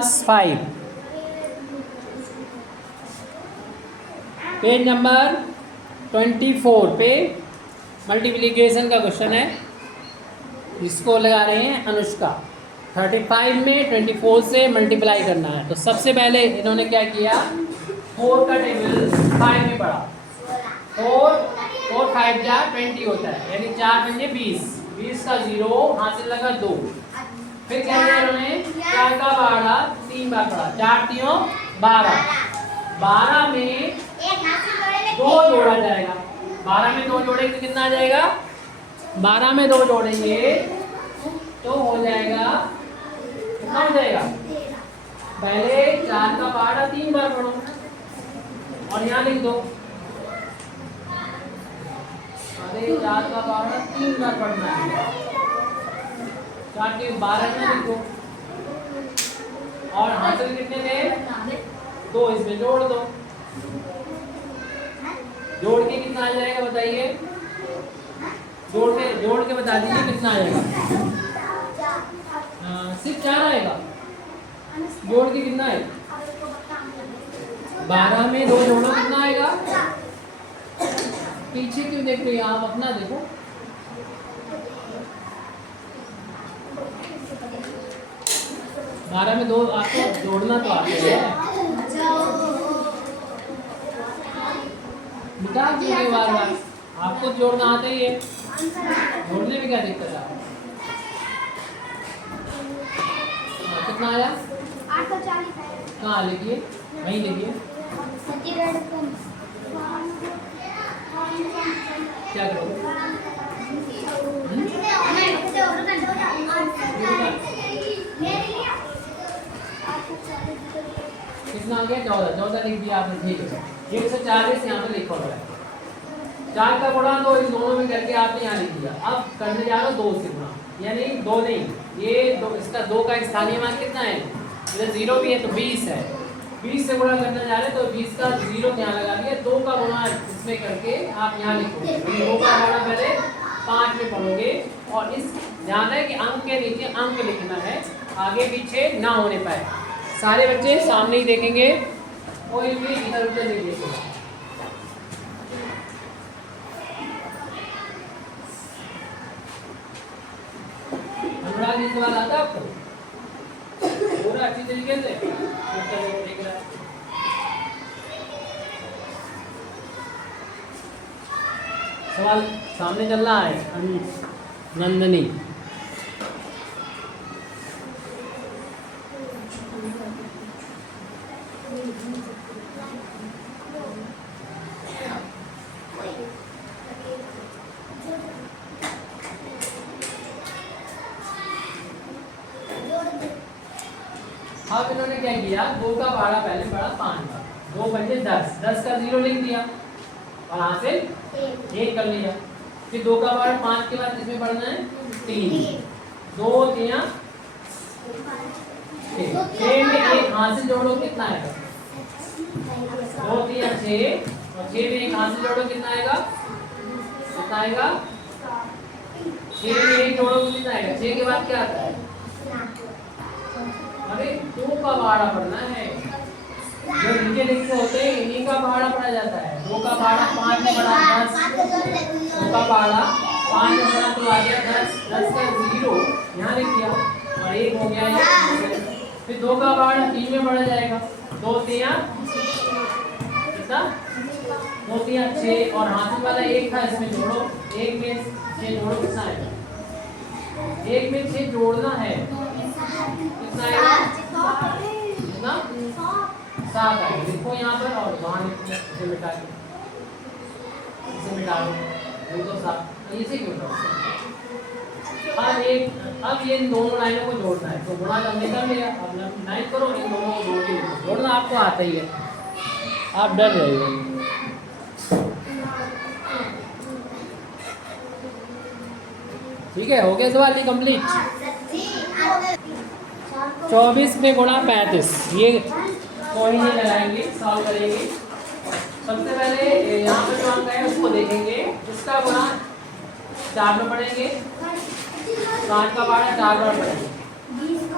5 page number 24 पे multiplication का question है जिसको लगा रहे हैं अनुष्का। 35 में 24 से मल्टीप्लाई करना है। तो सबसे पहले इन्होंने क्या किया, 4 का टेबल 5 में पढ़ा। 4 5 जा 20 होता है, यानी 4 पंजे 20 का 0 हासिल लगा 2। फिर क्या किया इन्होंने, 4 का 12 3 बार पढ़ा, 4 3 12 में 2 जोड़ा जाएगा। 12 में 2 जोड़ेंगे तो कितना आ जाएगा, 12 में 2 जोड़ेंगे तो हो जाएगा, कितना हो जाएगा, पहले 4 का 12 3 बार पढ़ो और यहाँ लिख दो। अरे 4 का 12 3 बार पढ़ना है, 4 के 12 में लिखो और हासिल कितने थे 2, इसमें जोड़ दो। जोड़ के कितना आ जाएगा बताइए, जोड़ के बता दीजिए कितना आएगा। सिर्फ 4 आएगा, जोड़ के कितना है, 12 में 2 जोड़ो कितना आएगा। पीछे क्यों देख रही हैं आप, अपना देखो। बारह में 2 आपको जोड़ना तो आता है बेटा, क्यों बार बार आपको जोड़ना आता ही है, जोड़ने में क्या दिक्कत है। कितना आया, 840। कहाँ लिखिए, वहीं लिखिए। क्या करो, कितना आ गया, 14 लिख दिया आपने, ठीक है। 140 यहाँ पे लिखा हुआ है। 4 का गुणा तो इन दोनों में करके आपने यहाँ लिख दिया। अब करने जा रहा हूँ 2 से गुणा, यानी 2 नहीं, ये 2, इसका 2 का स्थानीय मान कितना है, इधर 0 भी है तो 20 है। 20 से गुणा करने जा रहे हैं तो 20 का 0 यहाँ लगा दिया, 2 का गुणा इसमें करके आप यहाँ लिखोगे। 2 का गुणा पहले 5 में पढ़ोगे और इस ध्यान है कि अंक के नीचे अंक लिखना है, आगे पीछे ना होने पाए। सारे बच्चे सामने ही देखेंगे, कोई भी इधर उधर नहीं देखेगा। अनुराग जी सवाल आता है आपको पूरा अच्छी तरीके से देख रहा है। सवाल सामने चल रहा है, नंदनी। अब इन्होंने क्या किया, 2 का 12 पहले पढ़ा 5 बार, 2 पंजे 10 का 0 लिख दिया और यहाँ से 1 कर लिया। फिर 2 का 12 5 के बाद इसमें पढ़ना है 3, 2 3 6 में 1 हासिल जोड़ो कितना आएगा, 2 3 6 और 6 में 1 हासिल जोड़ो कितना आएगा, कितना आएगा, 6 में 1 जोड़ो कितना आएगा, 6 के बाद क्या आता है, अरे 2 का 12 पढ़ना है, जो नीचे लिखे होते हैं इन्हीं का 12 पढ़ा जाता है। 2 का 12 5 में पढ़ा 10, 2 का 12 5 में पढ़ा तो आ गया 10, 10 का 0 यहाँ लिख दिया और 1 हो गया ये। फिर 2 का 12 3 में पढ़ा जाएगा, 2 3 कितना, 2 3 6 और हासिल वाला 1 था, इसमें जोड़ो, 1 में 6 जोड़ो कितना आएगा, 1 में 6 जोड़ना है कितना आएगा, कितना 7 आएगा। लिखो यहाँ पर और वहाँ लिखो, इसे मिटा के, इसे मिटा दो, ये तो 7 इसे क्यों करो। अब ये इन दोनों लाइनों को जोड़ना है, तो गुणा करने कर लिया, अब 9 करो, इन दोनों को जोड़ के लिखो। जोड़ना आपको आता ही है, आप डर रहे हो। ठीक है, हो गया सवाल ये कंप्लीट। 24 में गुणा 35, ये कोई नहीं लगाएंगे, सॉल्व करेंगे। सबसे पहले यहाँ पर जो अंक है उसको देखेंगे, उसका गुणा 4 में पढ़ेंगे, 5 का 12 4 बार पढ़ेंगे।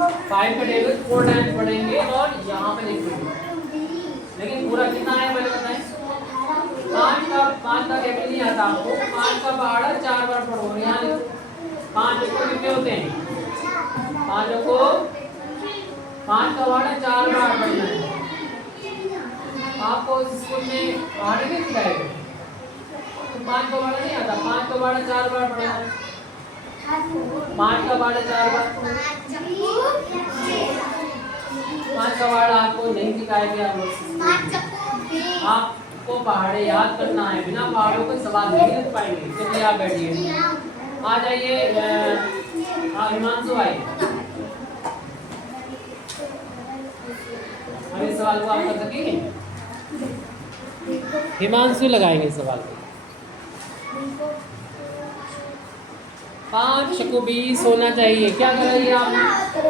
5 का टेबल 4 टाइम्स पढ़ेंगे और यहाँ पे लिख देंगे। लेकिन पूरा कितना है पहले बताएं। 5 का टेबल नहीं आता आपको। 5 का पहाड़ा 4 बार पढ़ो। यहाँ 5 को कितने होते हैं? 5 को 5 का पहाड़ा 4 बार पढ़ना है। आपको स्कूल में पहाड़े नहीं सिखाएगा तो 5 का पहाड़ा नहीं आता। 5 का पहाड़ा 4 बार पढ़ना है। 5 का पहाड़ा 4 बार। 5 का पहाड़ा आपको नहीं सिखाएंगे। आपको पहाड़े याद करना है। बिना पहाड़ों के सवाल नहीं लिख पाएंगे। चलिए आप बैठिए। आ जाइए हिमांशु आइए। हम इस सवाल को आप कर सकेंगे? हिमांशु लगाएंगे इस सवाल को। 5 को 20 होना चाहिए। क्या करेंगे आप?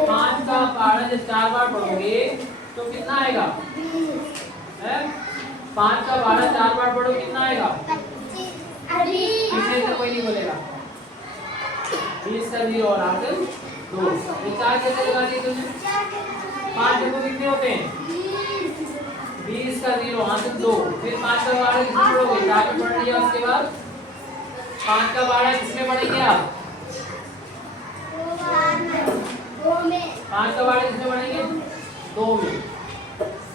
5 का पहाड़ा जब 4 बार पढ़ोगे तो कितना आएगा? 5 का पहाड़ा 4 बार पढ़ो कितना आएगा? पीछे से कोई नहीं बोलेगा। 20 का 0 और आगे 2। ये 4 कैसे लगा दिए तुमने? 5 को कितने होते हैं? 20 का 0 हासिल 2। फिर 5 का पहाड़ा किसमें पढ़ोगे? 4 में पढ़ लिया। उसके बाद 5 का पहाड़ा किसमें पढ़ेंगे आप? 5 का पहाड़ा किसमें पढ़ेंगे? 2 में।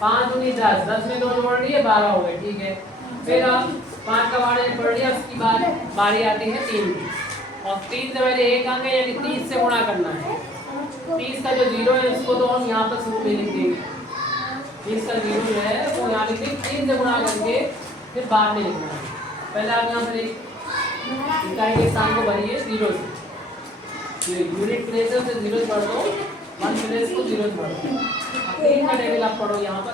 5 दूनी 10, 10 में 2 जोड़ लिए 12 हो गए। ठीक है। फिर आप 5 का पहाड़ा पढ़ लिया। उसकी बाद बारी आती है 3 की। और 3 से पहले 1 अंक है, यानी 30 से गुणा करना है। 30 का जो 0 है उसको तो हम यहाँ पर शुरू में लिख देंगे। 30 का 0 जो है वो यहाँ लिख देंगे। 3 से गुणा करके फिर बाद में लिखना है। पहले आप यहाँ पर इकाई के स्थान को भरिए 0 से। यूनिट प्लेस से 0 से बढ़ दो। 1 प्लेस को 0 से बढ़ दो। 3 का टेबल आप पढ़ो यहाँ पर।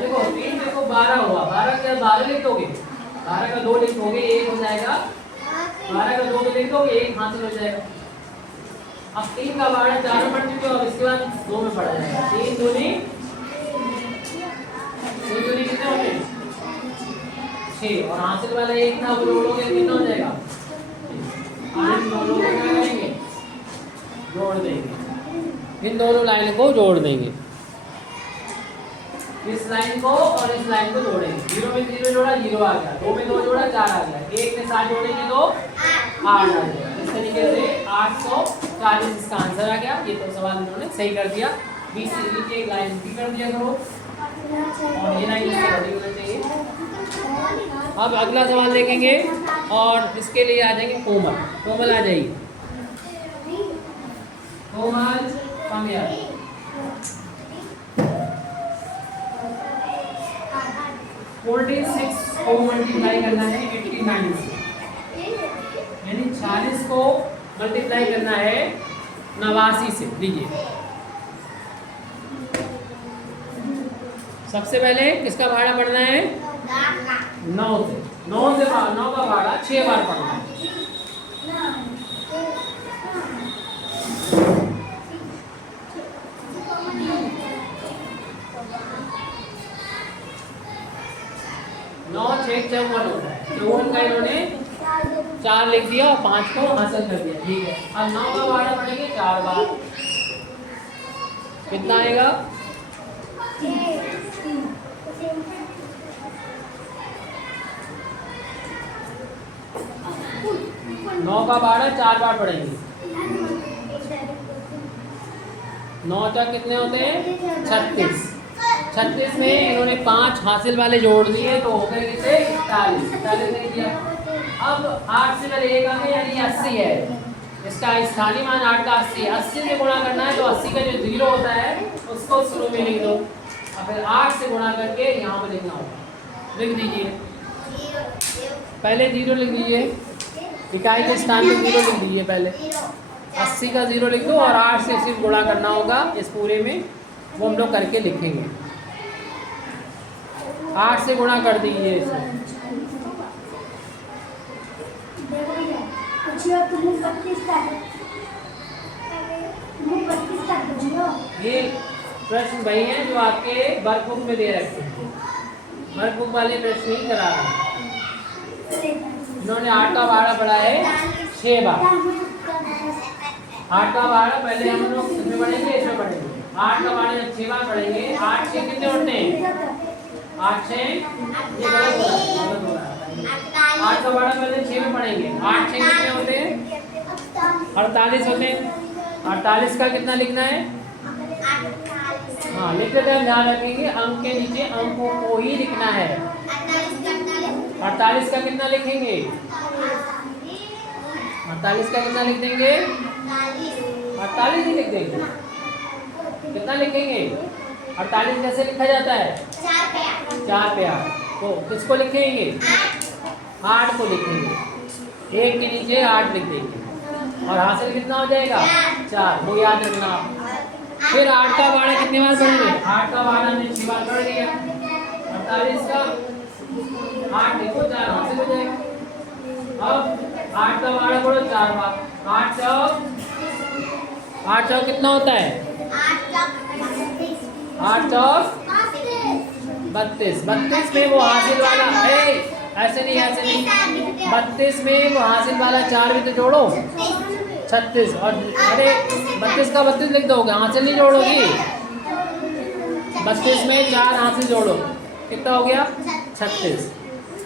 देखो 3 देखो 12 हुआ। 12 क्या 12 लिख दोगे? 12 का 2 लिख दोगे 1 हो जाएगा। 12 का 2 लिख दोगे 1 हासिल हो जाएगा। अब 3 का पहाड़ा 4 में पढ़ चुके हो। अब इसके बाद 2 में पढ़ा जाएगा। 3 दूनी कितने होते हैं? 6। और हासिल वाला 1 था वो जोड़ोगे कितना हो जाएगा? जोड़ देंगे। इन दोनों लाइन को जोड़ देंगे। इस लाइन को और इस लाइन को जोड़ेंगे। 0 में 0 जोड़ा 0 आ गया। 2 में 2 जोड़ा 4 आ गया। 1 में 7 जोड़ेंगे तो 8 आ जाएगा। इस तरीके से 840 इसका आंसर आ गया। ये तो सवाल इन्होंने सही कर दिया। बीच से नीचे एक लाइन भी कर दिया करो और ये लाइन इससे बड़ी होनी चाहिए। अब अगला सवाल देखेंगे और इसके लिए आ जाएंगे कोमल। कोमल आ जाइए। कोमल कम यार 46 को मल्टीप्लाई करना है 89 से। यानी 40 को मल्टीप्लाई करना है 89 से। लीजिए सबसे पहले किसका भाड़ा पढ़ना है? 9 से। 9 का भाड़ा 6 बार पढ़ना है। नौ 6 54 होता है। 54 का इन्होंने 4 लिख दिया और 5 को हासिल कर दिया। ठीक है। अब 9 का भाड़ा पढ़ेंगे 4 बार। कितना आएगा? 9 का भाड़ा 4 बार पढ़ेंगे। 9 तक कितने होते हैं? 36। 36 में इन्होंने 5 हासिल वाले जोड़ दिए तो हो गए कितने? 40 नहीं दिया। अब 8 से पहले 1 आ गया यानी 80 है। इसका स्थानीय मान 8 का 80 है। 80 से गुणा करना है तो 80 का जो 0 होता है उसको शुरू में लिख दो और फिर 8 से गुणा करके यहाँ पे लिखना होगा। लिख दीजिए। पहले 0 लिख दीजिए। इकाई के स्थान पे 0 लिख दीजिए। पहले 80 का 0 लिख दो और 8 से सिर्फ गुणा करना होगा इस पूरे में। वो हम लोग करके लिखेंगे। 8 से गुणा कर दीजिए इसे। ये प्रश्न वही हैं जो आपके वर्कबुक में दे रखे हैं, वर्कबुक वाले प्रश्न ही करा रहे हैं। इन्होंने 8 का पहाड़ा पढ़ा है 6 बार। 8 का पहाड़ा पहले हम लोग इसमें पढ़ेंगे, इसमें पढ़ेंगे। 8 का पहाड़ा जब 6 बार पढ़ेंगे, 8 6 कितने होते हैं? 8 6 ये गलत हो रहा है। 8 का पहाड़ा पहले 6 में पढ़ेंगे। 8 6 कितने होते हैं? 48 होते हैं। 48 का कितना लिखना है? हाँ, लिखते टाइम ध्यान रखेंगे अंक के नीचे अंकों को ही लिखना है। 48 का कितना लिखेंगे? 48 का कितना लिख देंगे? 48 ही लिख देंगे। कितना लिखेंगे? 48 कैसे लिखा जाता है? 4 पे 8। तो किसको लिखेंगे? 8 को लिखेंगे। 1 के नीचे 8 लिख देंगे और हासिल कितना हो जाएगा? 4। वो याद रखना आप। फिर 8 का पहाड़ा कितने बार पढ़ेंगे? 8 का पहाड़ा हमने 6 बार पढ़ लिया। 48 का 8 लिखो, 4 हासिल हो जाएगा। अब 8 का पहाड़ा पढ़ो 4 बार। 8 चौक कितना होता है? 8 चौक 32। 32 में वो हासिल वाला ऐसे नहीं, ऐसे नहीं। 32 में वो हासिल वाला 4 भी तो जोड़ो, 36। और अरे 32 का 32 लिख दोगे, हासिल नहीं जोड़ोगी। 32 में 4 हासिल जोड़ो, कितना हो गया? 36।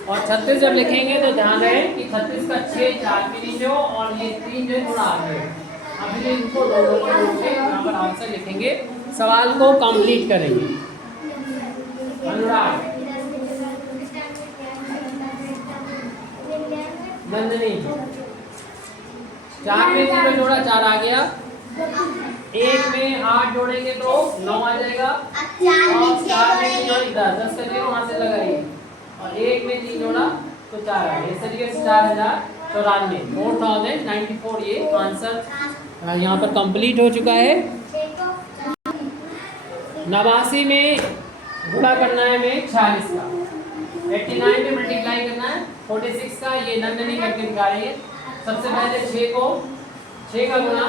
और 36 जब लिखेंगे तो ध्यान रहे कि 36 का 6 4 के नीचे हो और ये 3 जो थोड़ा आगे। अभी इनको दो यहाँ पर आंसर लिखेंगे, सवाल को कंप्लीट करेंगे। अनुराग, नंदनी, 4 में 0 जोड़ा 4 आ गया। 1 में 8 जोड़ेंगे तो 9 आ जाएगा। और 4 में 3 जोड़ा 10 का 0 वहां से लगाइए और 1 में 3 जोड़ा तो 4 आ गया। इस तरीके से 4094 4094 ये आंसर यहाँ पर कंप्लीट हो चुका है। 89 में गुणा करना है हमें 46 का, 89 में मल्टीप्लाई करना है 46 का। ये नंदनी करके दिखा रही है। सबसे पहले 6 का गुणा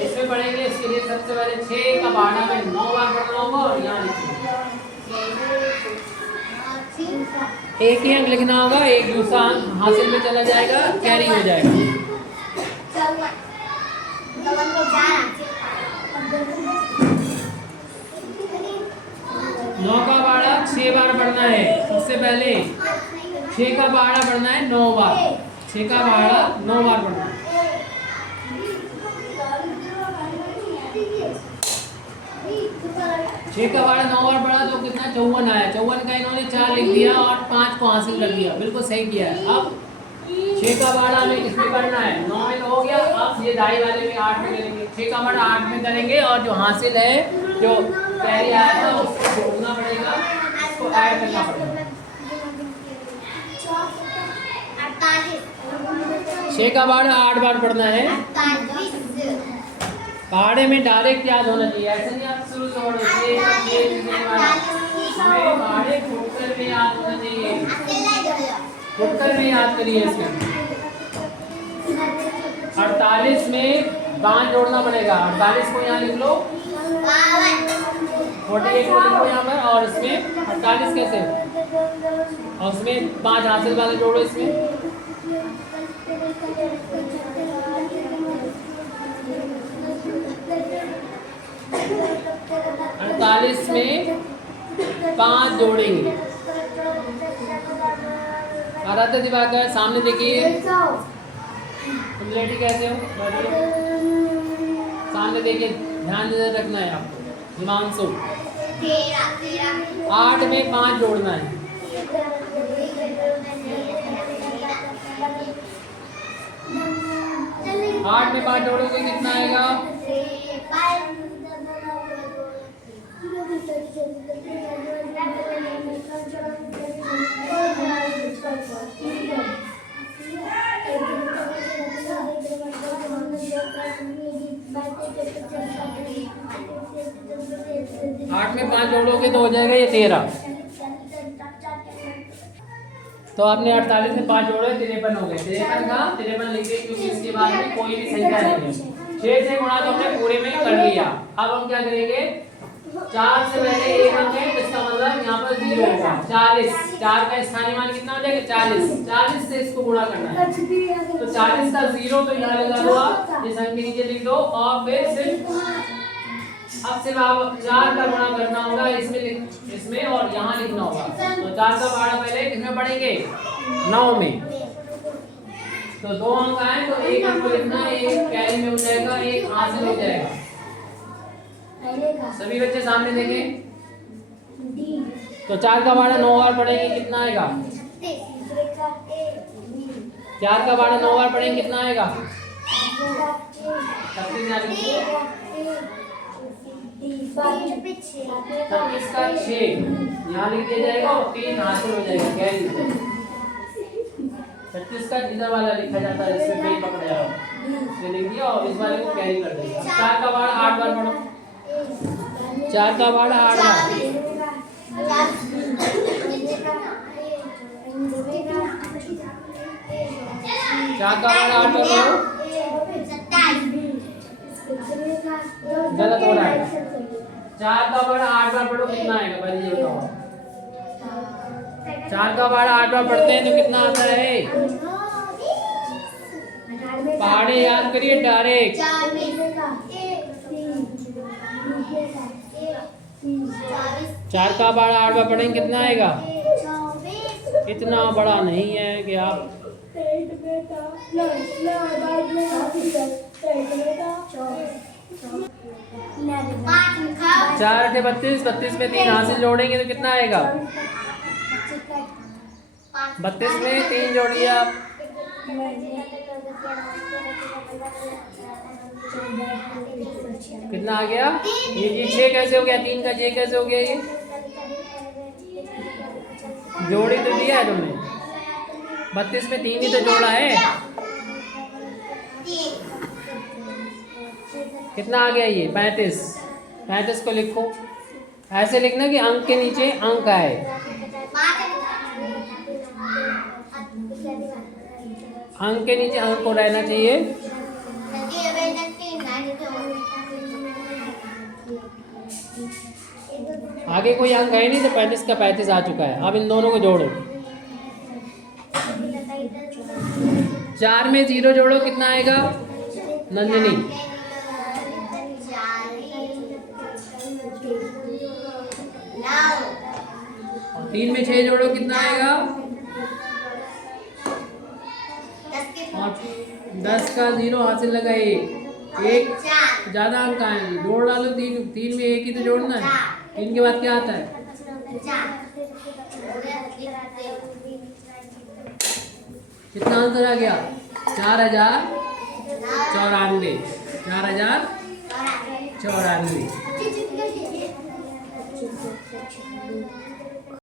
इसमें पढ़ेंगे। इसके लिए सबसे पहले 6 का पहाड़ा में 9 बार पढ़ना होगा और यहाँ लिखिए एक ही अंक लिखना होगा, एक दूसरा अंक हासिल में चला जाएगा, कैरी हो जाएगा। 9 का पहाड़ा 6 बार पढ़ना है। सबसे पहले 6 का पहाड़ा पढ़ना है 9 बार। 6 का पहाड़ा 9 बार पढ़ना है। 6 का पहाड़ा 9 बार पढ़ा तो कितना? 54 आया। 54 का इन्होंने 4 लिख दिया और 5 को हासिल कर दिया। बिल्कुल सही किया है। अब 6 का पहाड़ा हमें किसमें करना है? 9 में तो हो गया। अब ये दाई वाले में 8 में करेंगे। 6 का पहाड़ा 8 में करेंगे और जो हासिल है, जो कैरी आया था उसको जोड़ना पड़ेगा, उसको ऐड करना पड़ेगा। 6 का पहाड़ा 8 बार पढ़ना है। पहाड़े में डायरेक्ट याद होना चाहिए, ऐसे नहीं आप शुरू से पढ़ो। पहाड़े फुटकर में याद होना चाहिए, फुटकर में याद करिए। इसमें 48 में 5 जोड़ना पड़ेगा। 48 को यहाँ लिख लो, 48 को लिखो यहाँ पर। और इसमें 48 कैसे? और उसमें 5 हासिल वाले जोड़ो। इसमें 48 में 5 जोड़ेंगे। आराध्या दिवाकर सामने देखिए, तुम लेटी कैसे हो? सामने देखिए, ध्यान रखना है आपको। हिमांशु 8 में 5 जोड़ना है। 8 में 5 जोड़ोगे कितना आएगा? 8 में 5 जोड़ोगे तो हो जाएगा ये 13। तो आपने 48 में 5 जोड़े 53 हो गए। 53 का 53 लिख दिए क्योंकि इसके बाद में कोई भी संख्या नहीं है। 6 से गुणा तो हमने पूरे में कर लिया। अब हम क्या करेंगे, 4 से पहले 1 अंक है, इसका मतलब यहाँ पर 0 होगा। 40, 4 का स्थानीय मान कितना हो जाएगा 40। 40 से इसको गुणा करना है तो 40 का 0 तो यहाँ लगा दो, आप इस अंक के नीचे लिख दो और फिर सिर्फ अब सिर्फ आप 4 का गुणा करना होगा इसमें और यहाँ लिखना होगा। तो 4 का पहाड़ा पहले किसमें पढ़ेंगे 9 में। तो 2 अंक आए तो 1 अंक को लिखना, एक कैरी में हो जाएगा, एक हासिल हो जाएगा। सभी बच्चे सामने देखें। तो 4 का पहाड़ा 9 बार पढ़ेंगे कितना आएगा, 4 का पहाड़ा 9 बार पढ़ेंगे कितना आएगा 36 का 6 यहाँ लिख दिया जाएगा और 3 हासिल हो जाएगा कैरी। 36 का जिधर वाला लिखा जाता है इससे पेन पकड़ जाएगा, ये लिख दिया और इस वाले को कैरी कर देगा। 4 का पहाड़ा 8 बार पढ़ो, 4 का पहाड़ा 8 बार। 4 का पहाड़ा 8 बार पढ़ो, गलत हो रहा है। 4 का पहाड़ा 8 बार पढ़ो कितना आएगा पहले ये बताओ। 4 का पहाड़ा 8 बार पढ़ते हैं तो कितना आता है, पहाड़े याद करिए डायरेक्ट। 4 का पहाड़ा 8 बार पढ़ेंगे कितना आएगा, इतना बड़ा नहीं है कि आप 4 8 32, 32 में 3 हासिल जोड़ेंगे तो कितना आएगा, 32 में 3 जोड़िए आप, कितना आ गया, ये 6 कैसे हो गया, 3 का 6 कैसे हो गया, ये जोड़ी तो दिया है तुमने, 32 में 3 ही तो जोड़ा है, कितना आ गया ये 35। 35 को लिखो, ऐसे लिखना कि अंक के नीचे अंक आए। अंक के नीचे अंक को रहना चाहिए। आगे कोई अंक है नहीं तो 35 का 35 आ चुका है। अब इन दोनों को जोड़ो, 4 में 0 जोड़ो कितना आएगा नंदिनी, 3 में 6 जोड़ो कितना आएगा, और 10 का 0 हासिल लगा, एक ज्यादा अंक आएंगे, जोड़ डालो 3 में 1 ही तो जोड़ना है, 3 के बाद क्या आता है, कितना आंसर आ गया 4094, 4094।